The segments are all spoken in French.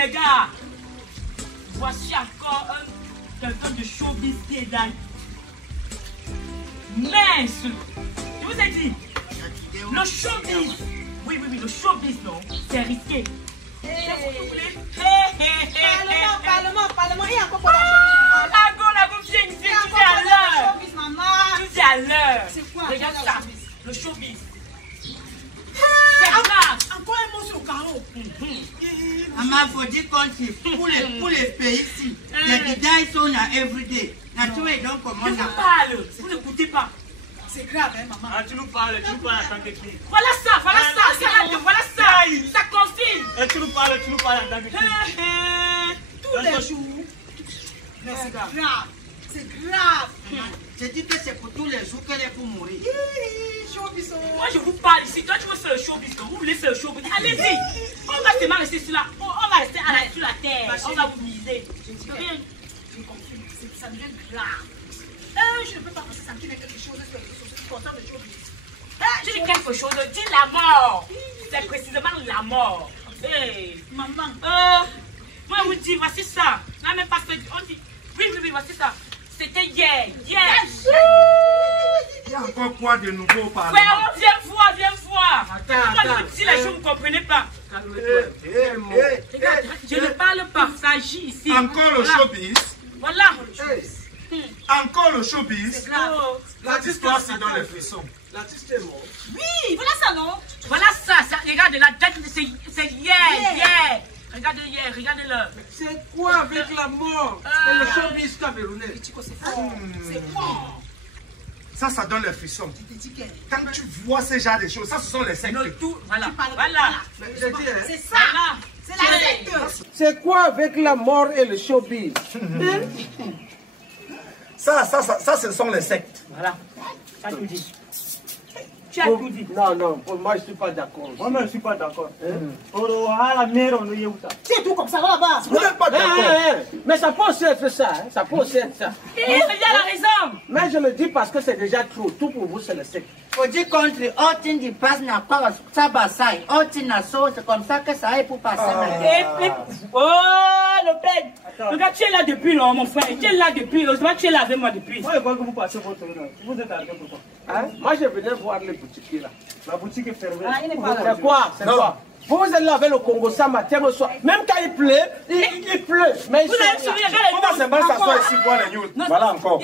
les gars. Voici encore quelqu'un de showbiz qui est dans. Mince. Je vous ai dit. Le showbiz. Oui, le showbiz, non. C'est risqué. Parlement, il y a encore quoi? La go, viens, tu es à l'heure. Tu es à l'heure. C'est quoi? Regarde ça, le showbiz. C'est grave. Encore un mot sur le carreau. Maman, faut dire pour les pays ici, les guides sont là everyday. Naturellement, donc comment Je vous parle. Vous n'écoutez pas. C'est grave, hein, maman. Ah, tu nous parles en tant que qui? Voilà ça. Voilà ça. Ça confirme. Tu nous parles en tant que qui? Tous les jours. Mais c'est grave. C'est grave. Je dis que c'est pour tous les jours qu'elle est pour mourir. Moi je vous parle ici. Toi tu veux faire le showbiz. Vous voulez faire le showbiz. Allez-y. On va seulement rester sur la. On va rester sur la terre. On va vous miser. Je confirme. Ça devient grave. Je ne peux pas penser sentir quelque chose important de showbiz. Je dis quelque chose. Dis la mort. C'est précisément la mort. Hey. Maman. Moi je vous dis, voici ça. Là même pas fait. On dit. Oui, voici ça. C'était hier. Il y a encore quoi de nouveau au Parlement? Frère, viens voir. Attends. Moi je vous dis les choses, vous ne comprenez pas. Regarde, je ne parle pas. Ça agit ici. Encore le showbiz. Voilà. Encore le showbiz. L'artiste toi c'est dans les frissons. L'artiste est mort. Oui, voilà ça, non? Voilà ça. Regarde la date. C'est hier. Regardez-le. C'est quoi avec la mort? C'est le showbiz camerounais. C'est fort. Ça donne les frissons. Quand tu vois ce genre de choses, ça ce sont les sectes. Voilà. C'est ça. C'est la secte. C'est quoi avec la mort et le showbiz? Ça ce sont les sectes. Voilà. Tu as tout dit. Tu as tout dit. Non, pour moi je ne suis pas d'accord. Moi je ne suis pas d'accord. C'est tout comme ça là-bas. Vous n'êtes pas d'accord. Mais ça peut aussi être ça. Ça peut aussi être ça. Il a raison. Mais je le dis parce que c'est déjà trop. Tout pour vous c'est le secte. Faut dire contre autant du passe n'a pas ça bassaille. Autant n'a sauce, c'est comme ça que ça est pour passer. Oh, le père. Regarde, tu es là depuis, non, mon frère. Tu es là depuis. Heureusement, tu es là avec moi depuis. Moi je crois que vous passez votre nom. Vous êtes arrivé pourquoi? Moi je venais voir les boutiques là. La boutique est fermée. Il n'est pas là. C'est quoi? C'est quoi? Vous êtes là avec le Congo ça matin au soir. Même quand il pleut, il pleut. Mais Vous avez souvenir, Comment c'est bon s'asseoir ici voir les news? Voilà encore.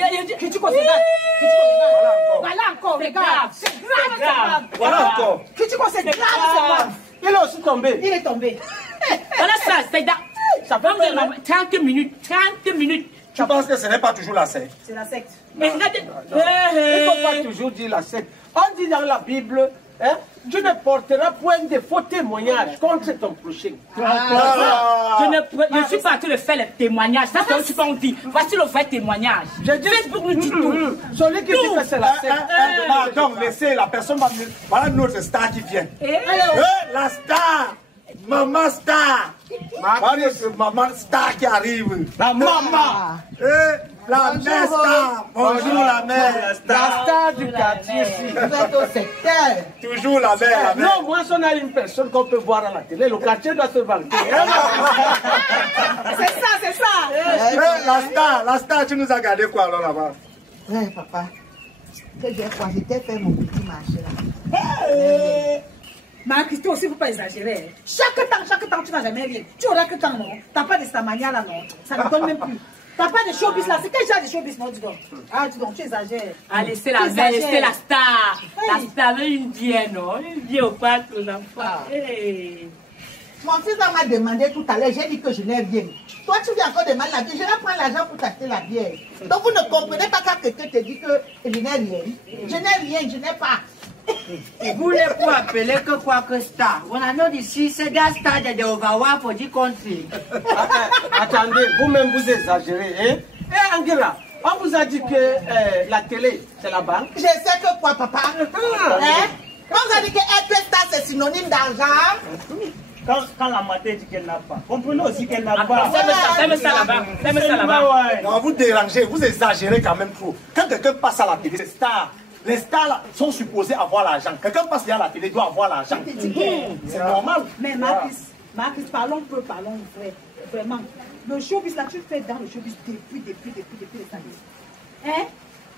Voilà encore, regarde. C'est grave. Voilà encore. C'est grave. Il est aussi tombé. Il est tombé. Voilà ça. Ça fait 30 minutes. 30 minutes. Tu penses que ce n'est pas toujours la secte? C'est la secte. Mais regardez. Il ne faut pas toujours dire la secte. On dit dans la Bible, tu ne porteras point de faux témoignages contre ton prochain. Je ne suis pas en train de faire les témoignages. Ça, c'est ce qu'on dit. Voici le vrai témoignage. Facebook nous dit tout. Celui qui dit que c'est la secte. Pardon, laissez la personne. Voilà notre star qui vient. La star. Maman star. Voilà, c'est maman star qui arrive. La maman. La mère star. Bonjour la mère. La star du quartier ici. Vous êtes au secteur. Toujours la mère. Non, moi, si on a une personne qu'on peut voir à la télé, le quartier doit se vanter. C'est ça. La star, tu nous as gardé quoi alors là-bas? Ouais, papa. Que j'ai quoi? J'étais fait mon petit marché là. Marie-Christo aussi, il ne faut pas exagérer. Chaque temps, tu ne vas jamais rien. Tu auras que temps, non? Tu n'as pas de stamania là, non? Ça ne donne même plus. Tu n'as pas de showbiz là. C'est quel genre de showbiz, non, dis donc? Ah, dis donc, tu exagères. Allez, c'est la belle, c'est la star. La star veut une bière, non? Une bière au parc aux enfants. Mon fils m'a demandé tout à l'heure, j'ai dit que je n'ai rien. Toi, tu viens encore demander la bière. Je vais prendre l'argent pour t'acheter la bière. Donc, vous ne comprenez pas quand quelqu'un te dit que je n'ai rien. Je n'ai rien, je n'ai pas. Vous ne pouvez appeler que quoi que star. On a nous ici, c'est des stars de Ovawa pour dire contre. Attendez, vous-même vous exagérez, hein? Eh, Angela, on vous a dit que la télé, c'est la banque. Je sais que quoi, papa? Hein? On vous a dit que être star, c'est synonyme d'argent. Quand la mater dit qu'elle n'a pas. Comprenez aussi qu'elle n'a pas. Fais-moi ça là-bas. Non, vous dérangez, vous exagérez quand même trop. Quand quelqu'un passe à la télé, c'est star. Les stars là, sont supposés avoir l'argent. Quelqu'un passe à la télé, doit avoir l'argent. C'est normal. Mais Marcus, parlons peu, parlons vrai. vraiment, le showbiz là, tu fais dans le showbiz depuis les années. Hein?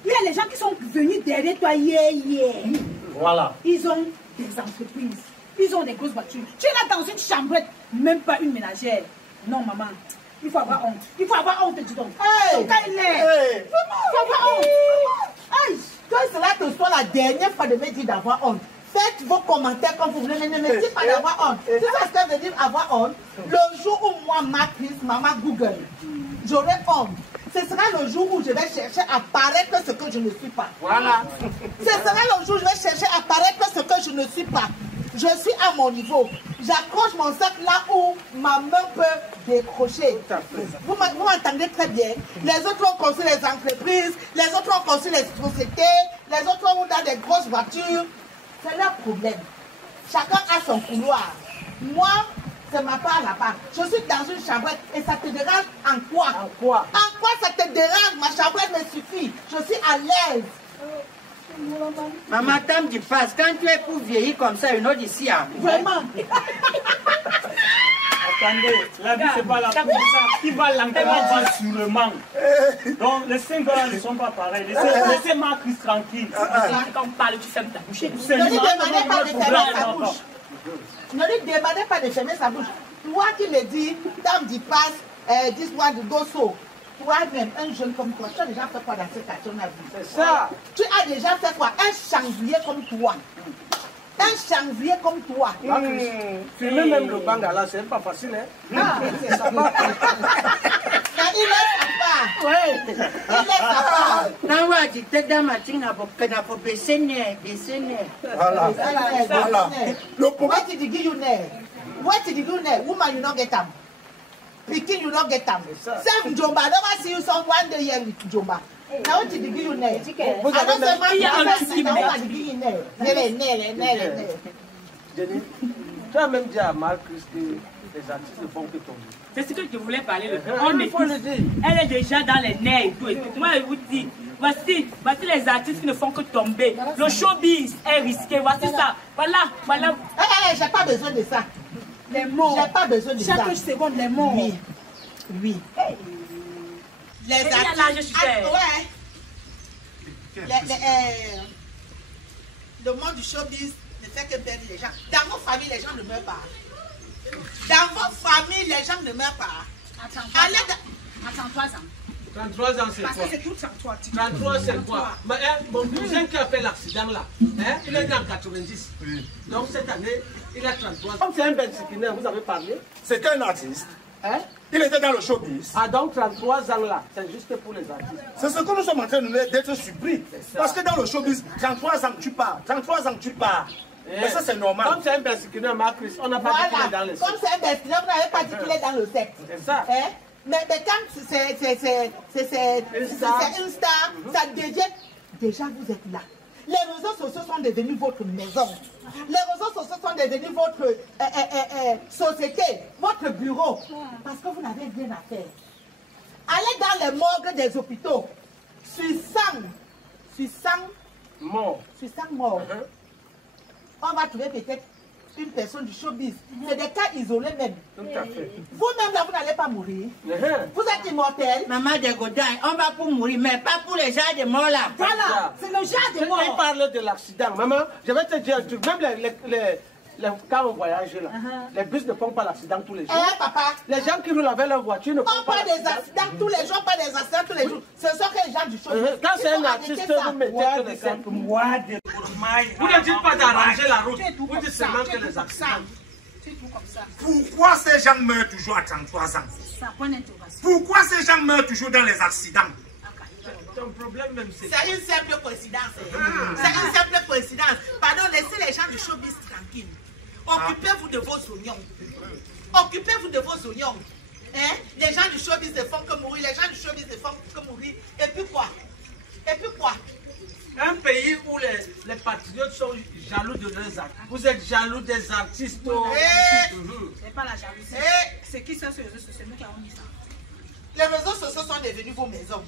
Il y a les gens qui sont venus derrière toi hier. Voilà. Ils ont des entreprises, ils ont des grosses voitures. Tu es là dans une chambrette, même pas une ménagère. Non, maman, il faut avoir honte. Il faut avoir honte, dis donc. Hey. Ton cas, il est. Hey. Il faut avoir honte. Aïe, que cela te soit la dernière fois de me dire d'avoir honte. Faites vos commentaires comme vous voulez, ne me dites pas d'avoir honte. Tu sais ce que ça veut dire avoir honte? Le jour où moi, Marcus, maman Google, j'aurai honte. Ce sera le jour où je vais chercher à paraître ce que je ne suis pas. Voilà. Ce sera le jour où je vais chercher à paraître ce que je ne suis pas. Je suis à mon niveau. J'accroche mon sac là où ma main peut décrocher. Vous m'entendez très bien. Les autres ont construit les entreprises, les autres ont construit les sociétés, les autres ont dans des grosses voitures. C'est leur problème. Chacun a son couloir. Moi, c'est ma part là-bas. Je suis dans une chambrette et ça te dérange en quoi? En quoi? En quoi ça te dérange? Ma chambrette me suffit. Je suis à l'aise. Maman, t'aimes du passe. Quand tu es pour vieillir comme ça, une autre ici. Vraiment. Attendez, la vie c'est pas la comme ça. Qui va l'enterrer va sûrement. Donc les 5 gars ne sont pas pareils. Laissez Marcus tranquille. Quand on parle, tu fermes ta bouche. Ne lui demandez pas de fermer sa bouche. Ne lui demandez pas de fermer sa bouche. Toi qui me dis, dame du passe, dis-moi du gosso. Toi-même, un jeune comme toi, tu as déjà fait quoi dans cette action à vie? C'est ça. Tu as déjà fait quoi? Un chanvrier comme toi. Un chanvrier comme toi. Filmer même le banga là, c'est pas facile, hein? Ah, c'est ça. Il laisse sa part. Oui. Il laisse sa part. Non, ouais, tu t'es dans ma tine, n'a pas baissé nez. Voilà. Voilà. Le problème. What did you get you there? What did you do there? Woman, you don't get them. Pikin, you don't get them. Same Jomba. I never see you someone day here with Jomba. Now what did you get you there? I don't say Jenny, tu as même dit à Marcus que les artistes ne font que tomber. C'est ce que je voulais parler. Il faut le dire. Elle est déjà dans les nerfs et tout. Moi, je vous dis, voici les artistes qui ne font que tomber. Le showbiz est risqué. Voici ça. Voilà. J'ai pas besoin de ça. Les mots. J'ai pas besoin de ça. Chaque seconde, les mots. Oui. Les Et il y a là, je suis fair. Le monde du showbiz ne fait que perdre les gens. Dans vos familles, les gens ne meurent pas. Dans vos familles, les gens ne meurent pas. À 33 ans. 33 ans, c'est quoi? Parce que c'est tout 33. 33, c'est quoi? Mon cousin qui a fait l'accident là, hein, il est né en 90. Donc cette année, il a 33 ans. Comme c'est un Bensikine, vous avez parlé? C'est un artiste. Hein? Il était dans le showbiz. Ah, donc 33 ans là, c'est juste pour les artistes. C'est ce que nous sommes en train d'être surpris. Parce que dans le showbiz, 33 ans tu pars. 33 ans tu pars. Mais ça c'est normal. Comme c'est un Bensikine, Marcus, on n'a pas dit qu'il est dans le Comme c'est un Bensikine, vous n'avez pas dit qu'il est dans le sexe. C'est ça. Hein? Mais quand c'est une star, ça devient... Déjà, vous êtes là. Les réseaux sociaux sont devenus votre maison. Les réseaux sociaux sont devenus votre société, votre bureau. Parce que vous n'avez rien à faire. Allez dans les morgues des hôpitaux. Sur 100 morts, on va trouver peut-être une personne du showbiz. C'est des cas isolés même. Tout à fait. Vous-même là, vous n'allez pas mourir. Vous êtes immortel. Maman de Godin, on va pour mourir, mais pas pour les gens de morts là. Voilà, c'est le genre de mort. Il parle de l'accident. Maman, je vais te dire un truc. Même quand on voyage là, les bus ne font pas l'accident tous les jours. Papa. Les gens qui roulent avec leur voiture ne font On parle des accidents tous les jours, pas des accidents tous les jours. Ce sont que les gens du showbiz. Quand c'est un artiste, vous mettez que les gens. Vous ne dites pas d'arranger la route. Vous dites seulement que les accidents. Pourquoi ces gens meurent toujours à 33 ans? Pourquoi ces gens meurent toujours dans les accidents? Ton problème même c'est... C'est une simple coïncidence. C'est une simple coïncidence. Pardon, laissez les gens du showbiz tranquilles. Occupez-vous de vos oignons. Occupez-vous de vos oignons. Hein? Les gens du showbiz ne font que mourir. Les gens du showbiz ne font que mourir. Et puis quoi? Un pays où les patriotes sont jaloux de leurs artistes. Vous êtes jaloux des artistes. C'est pas la jalousie. C'est qui ça sur les réseaux sociaux? C'est nous qui avons mis ça. Les réseaux sociaux sont devenus vos maisons.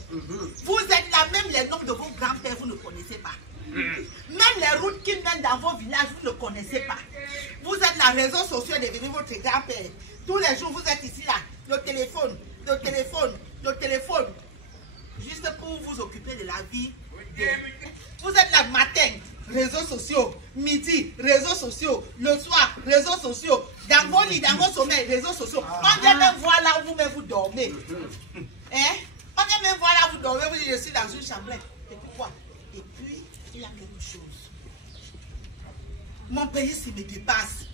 Vous êtes là, même les noms de vos grands-pères, vous ne connaissez pas. Même les routes qui mènent dans vos villages, vous ne connaissez pas. Vous êtes là, les réseaux sociaux devenus votre grand-père. Tous les jours, vous êtes ici là. le téléphone. Juste pour vous occuper de la vie. Vous êtes là le matin, réseaux sociaux, midi, réseaux sociaux, le soir, réseaux sociaux, dans vos lits, dans vos sommeils, réseaux sociaux. On vient même voir là où vous-même vous dormez. Hein? On vient même voir là où vous dormez, vous dites je suis dans une chambrette. Et puis quoi? Et puis, il y a quelque chose. Mon pays s'y me dépasse.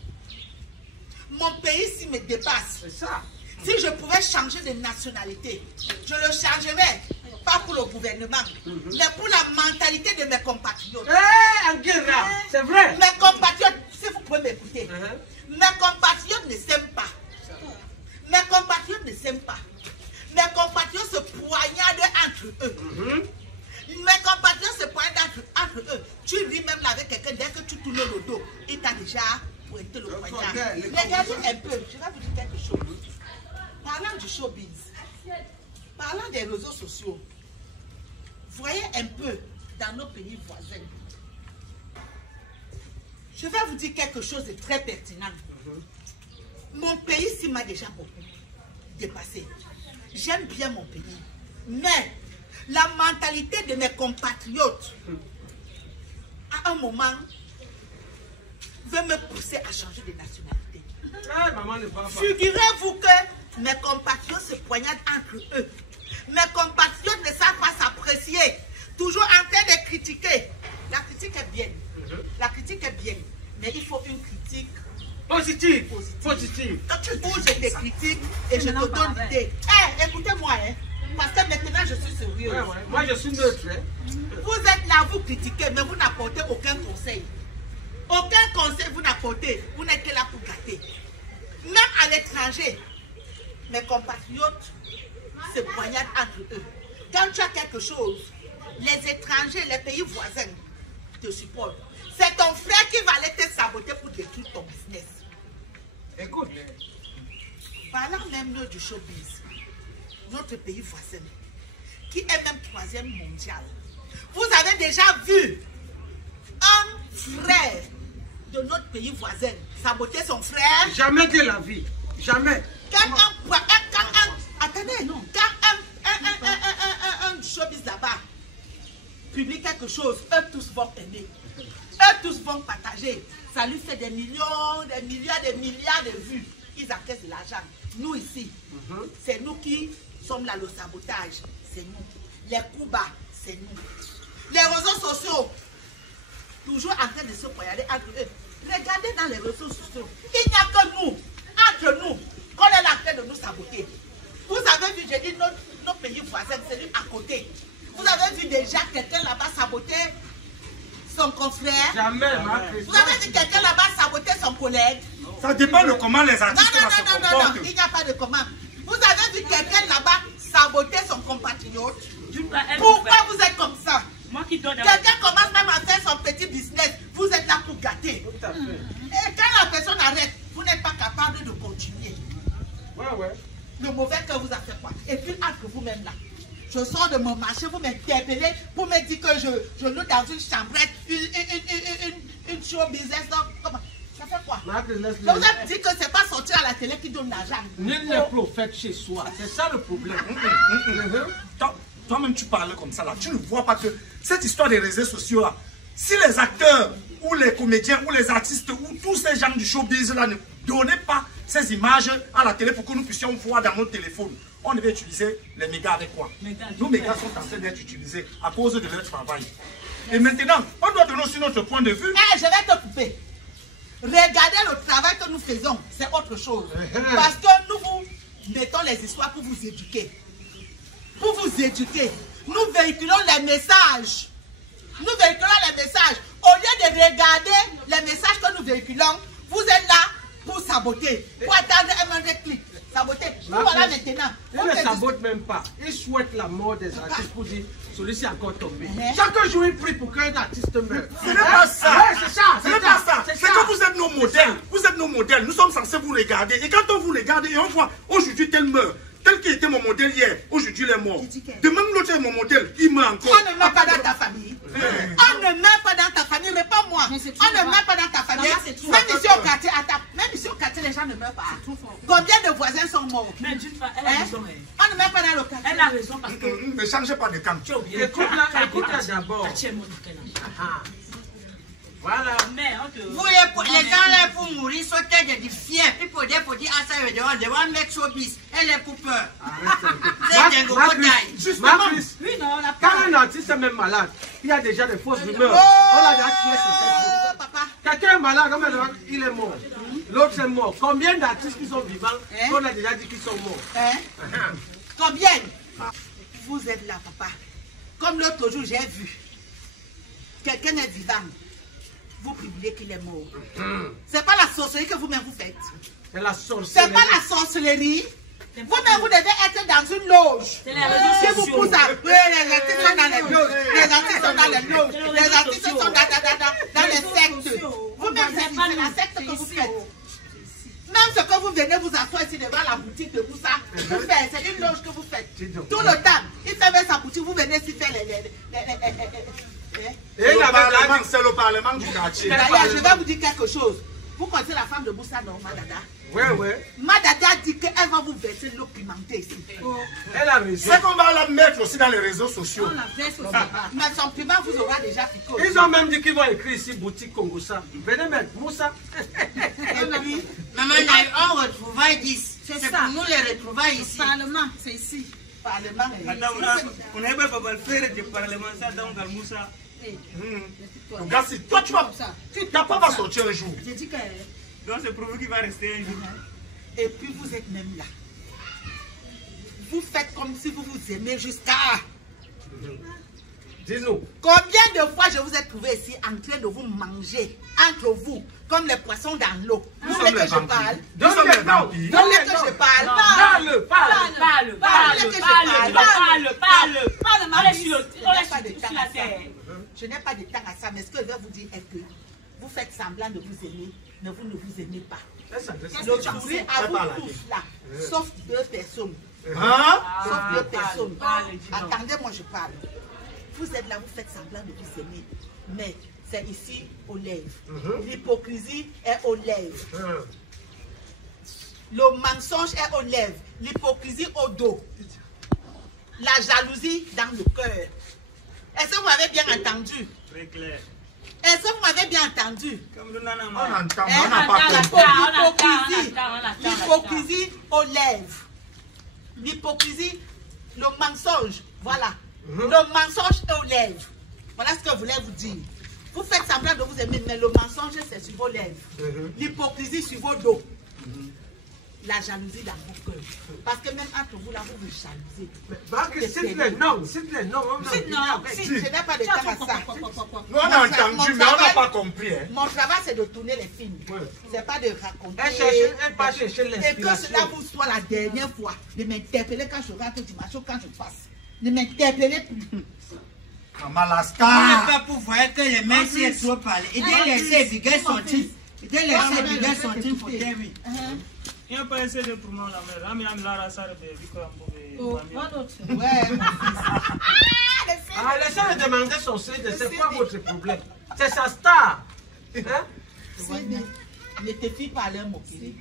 Mon pays s'y me dépasse. C'est ça. Si je pouvais changer de nationalité, je le changerais. Pas pour le gouvernement, mais pour la mentalité de mes compatriotes. C'est vrai. Mes compatriotes, si vous pouvez m'écouter, mes compatriotes ne s'aiment pas. Mes compatriotes ne s'aiment pas. Mes compatriotes se poignardent entre eux. Mes compatriotes se poignardent entre eux. Tu ris même là avec quelqu'un, dès que tu tournes le dos, il t'a déjà pointé le poignard. Regardez un peu, je vais vous dire quelque chose. Parlant du showbiz, parlant des réseaux sociaux, voyez un peu dans nos pays voisins. Je vais vous dire quelque chose de très pertinent. Mon pays s'y m'a déjà beaucoup dépassé. J'aime bien mon pays. Mais la mentalité de mes compatriotes, à un moment, veut me pousser à changer de nationalité. Figurez-vous que mes compatriotes se poignardent entre eux. Mes compatriotes ne savent pas s'apprécier. Toujours en train de critiquer. La critique est bien. La critique est bien. Mais il faut une critique positive. Quand tu bouges, je te critique et je te donne l'idée. Écoutez-moi, hein, parce que maintenant je suis sérieux. Moi je suis neutre. Vous êtes là, vous critiquez, mais vous n'apportez aucun conseil. Aucun conseil vous n'apportez. Vous n'êtes que là pour gâter. Même à l'étranger, mes compatriotes se poignardent entre eux. Quand tu as quelque chose, les étrangers, les pays voisins te supportent. C'est ton frère qui va aller te saboter pour détruire ton business. Écoute. Parlant même du showbiz, notre pays voisin, qui est même 3e mondial, vous avez déjà vu un frère de notre pays voisin saboter son frère? Jamais de la vie. Jamais. Attendez, non. Quand un showbiz là-bas publie quelque chose, eux tous vont aimer. Eux tous vont partager. Ça lui fait des millions, des milliards, des milliards de vues. Ils encaissent de l'argent. Nous ici, c'est nous qui sommes là, le sabotage. C'est nous. Les coups bas, c'est nous. Les réseaux sociaux, toujours en train de se poignarder entre eux. Regardez dans les réseaux sociaux. Il n'y a que nous, entre nous, qu'on est en train de nous saboter. Vous avez vu, j'ai dit, nos pays voisins, c'est lui à côté. Vous avez vu déjà quelqu'un là-bas saboter son confrère? Jamais, Vous avez vu quelqu'un là-bas saboter son collègue? Ça dépend de comment les artistes se comportent. Non, il n'y a pas de comment. Vous avez vu quelqu'un là-bas saboter son compatriote? Pourquoi vous êtes comme ça? Quelqu'un commence même à faire son petit business. Vous êtes là pour gâter. Et quand la personne arrête, vous n'êtes pas capable de continuer. Le mauvais cœur vous a fait quoi? Et puis entre vous-même là, je sors de mon marché, vous m'interpellez pour me dire que je loue dans une chambrette, une show business. Comment? Ça fait quoi? Vous avez dit que c'est pas sortir à la télé qui donne l'argent. Nul n'est prophète chez soi. C'est ça le problème. Toi-même, tu parles comme ça là. Tu ne vois pas que cette histoire des réseaux sociaux là, si les acteurs ou les comédiens ou les artistes ou tous ces gens du showbiz là ne donnaient pas ces images à la télé pour que nous puissions voir dans notre téléphone, on devait utiliser les mégas avec quoi? Nos mégas sont en train d'être utilisés à cause de leur travail. Et maintenant, on doit donner aussi notre point de vue. Je vais te couper. Regardez le travail que nous faisons, c'est autre chose. Parce que nous vous mettons les histoires pour vous éduquer. Pour vous éduquer. Nous véhiculons les messages. Nous véhiculons les messages. Au lieu de regarder les messages que nous véhiculons, vous êtes là pour saboter. Pour attendre un moment de clic. Saboter. Voilà maintenant. Ils ne sabotent même pas. Ils souhaitent la mort des artistes pour dire celui-ci est encore tombé. Chaque jour, ils prient pour qu'un artiste meure. Ce n'est pas ça. C'est ça. Ce n'est pas ça. C'est que vous êtes nos modèles. Vous êtes nos modèles. Nous sommes censés vous regarder. Et quand on vous regarde et on voit aujourd'hui tel meurt, tel qui était mon modèle hier, aujourd'hui il est mort. Demain l'autre est mon modèle, il meurt encore. On ne meurt pas dans ta famille. On ne meurt pas dans ta famille. Réponds-moi. On ne meurt pas dans ta famille. Même ici au quartier, les gens ne meurent pas. Combien de voisins sont morts? Mais d'une part, elle a raison. On ne met pas dans le cas. Elle a raison parce que... Ne changez pas de camp. Écoute-la d'abord. Voilà. Mais vous les gens là pour mourir sont têtes de fiers. Il faut dire à ça, on devant mettre showbiz. Elle est pour peur. C'est un gros taille. Marcus, quand un artiste est même malade, il y a déjà des fausses rumeurs. On l'a déjà tué sur cette papa. Quelqu'un est malade, il est mort. L'autre est mort. Combien d'artistes qui sont vivants, on a déjà dit qu'ils sont morts? Combien? Vous êtes là, papa. Comme l'autre jour, j'ai vu. Quelqu'un est vivant. Vous publiez qu'il est mort. C'est pas la sorcellerie que vous-même vous faites. C'est la sorcellerie. C'est pas la sorcellerie. Vous-même vous devez être dans une loge. C'est les réseaux Si vous sociaux. poussez à... Oui, les artistes sont dans les loges. Les artistes sont dans les loges. Les artistes sont dans les sectes. Vous-même, c'est la secte que vous faites. Même ce que vous venez vous asseoir ici devant la boutique de Moussa, vous faites, c'est une loge que vous faites. Tout le temps, il fait même sa boutique, vous venez ici faire c'est le parlement du quartier. D'ailleurs, je vais vous dire quelque chose. Vous connaissez la femme de Moussa, non, Madada? Oui. Madada dit qu'elle va vous verser l'eau pimentée ici. Elle a raison. C'est qu'on va la mettre aussi dans les réseaux sociaux. Mais son piment vous aura déjà piqué. Ils ont même dit qu'ils vont écrire ici boutique Congosa. Venez mettre Moussa. Maman, on retrouvaille 10. C'est pour nous les retrouvailles ici. Parlement, c'est ici. Parlement. On a pas le faire du parlement ça dans le Moussa. Gassi, toi tu n'as pas sortir un jour. J'ai dit que... Donc c'est pour vous qui va rester un jour. Et puis vous êtes même là. Vous faites comme si vous vous aimez jusqu'à... Dis-nous. Combien de fois je vous ai trouvé ici en train de vous manger entre vous, comme les poissons dans l'eau. Vous voulez que je parle? Donne-le que je parle. Je n'ai pas de temps à ça, mais ce que je vais vous dire est que vous faites semblant de vous aimer, mais vous ne vous aimez pas. Le poulet à vous tous là, sauf deux personnes. Sauf deux personnes. Attendez, moi je parle. Vous êtes là, vous faites semblant de vous aimer, mais c'est ici aux lèvres. L'hypocrisie est aux lèvres. Le mensonge est aux lèvres. L'hypocrisie au dos. La jalousie dans le cœur. Est-ce que vous m'avez bien entendu? Très clair. Est-ce que vous m'avez bien entendu? Comme nous n'en on entend, on n'a pas compris. L'hypocrisie aux lèvres. L'hypocrisie, le mensonge. Voilà. Le mensonge est aux lèvres. Voilà ce que je voulais vous dire. Vous faites semblant de vous aimer, mais le mensonge c'est sur vos lèvres. L'hypocrisie sur vos dos. La jalousie dans vos cœurs. Parce que même entre vous là, vous vous jalousez. S'il te plaît, non. S'il te plaît, non. Je n'ai pas de temps à ça. Nous on a entendu, mais on n'a pas compris. Mon travail c'est de tourner les films. C'est pas de raconter. Elle pas chercher l'inspiration. Et que cela vous soit la dernière fois de m'interpeller quand je rentre au dimanche ou quand je passe. Ne m'interpellez plus. Maman la On star. n'est pas pour voir que les mecs s'y est trop parlé. Et dès laisser Biguet sortir. Et dès laisser Biguet sortir, il faut terminer. Il n'y a pas essayé de pour moi la mère. Ami am Lara Sarbe, laissez-le demander son CD, c'est quoi votre problème? C'est sa star. Ne te fie pas à leur moquerie.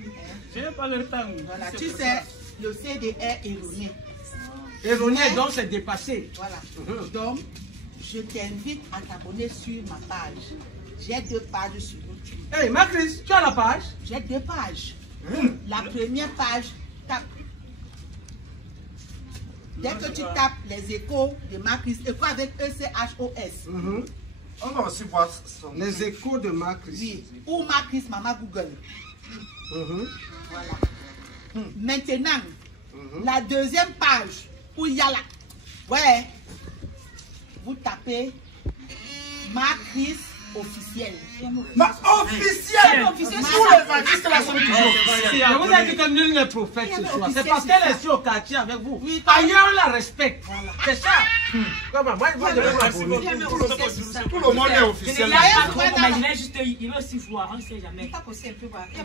Je n'ai pas le temps. Voilà, tu sais, le CD est erroné. Erroné, donc c'est dépassé. Voilà. Donc, je t'invite à t'abonner sur ma page. J'ai 2 pages sur YouTube. Hey, Macris, tu as la page? J'ai 2 pages. La première page, tape. Dès que tu tapes les échos de Macris, échos avec E-C-H-O-S. On va aussi voir Les échos de Macris. Oui. Ou Macris, Maman Google. Voilà. Maintenant, la deuxième page, où il y a là. Ouais. Vous tapez Macris officiel. Officiel. Tous les évangilistes là sont toujours. Je vous ai dit que nul n'est prophète ce soir. C'est parce qu'elle est sur au quartier avec vous. Ailleurs, on la respecte. C'est ça. Comment? Moi, je vais Tout le monde est officiel. Il va juste, il va aussi voir, on ne sait jamais.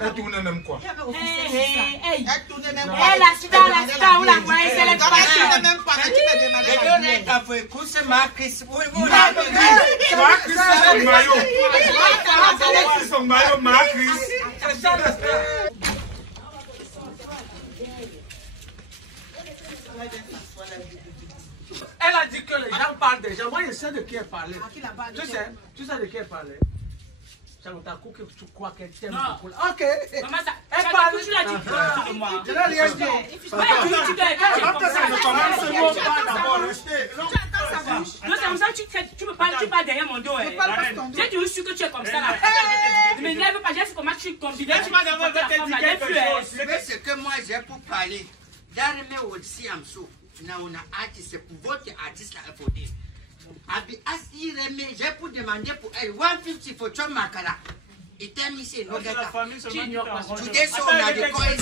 Elle tourne même quoi? Hey, Elle tourne même la star, ou la moyenne, c'est elle même pas. Tu peux demander la vie. C'est Macris. Macris c'est son maillot. Macris son maillot, Macris. C'est ça la star. Elle a dit que les gens parlent des gens. Moi, je sais de qui elle parlait. Tu sais de qui elle parlait. Chantakou, que tu crois qu'elle t'aime beaucoup. Ok. Maman, ça. Elle parle. Tu l'as dit de moi. Je n'ai rien dit. Non, c'est comme ça que tu me parles derrière mon dos. J'ai toujours su que tu es comme ça. Ne m'énerve pas, j'ai vu comment tu es combiné. Tu m'as demandé de te dire quelque chose. Ce que moi j'ai pour parler, d'arriver aussi à Mso, on a artiste, c'est pour votre artiste là, il faut dire. J'ai pour demander pour elle 150 for John Makala. Et t'as mis c'est notre famille. Tu on a des coins.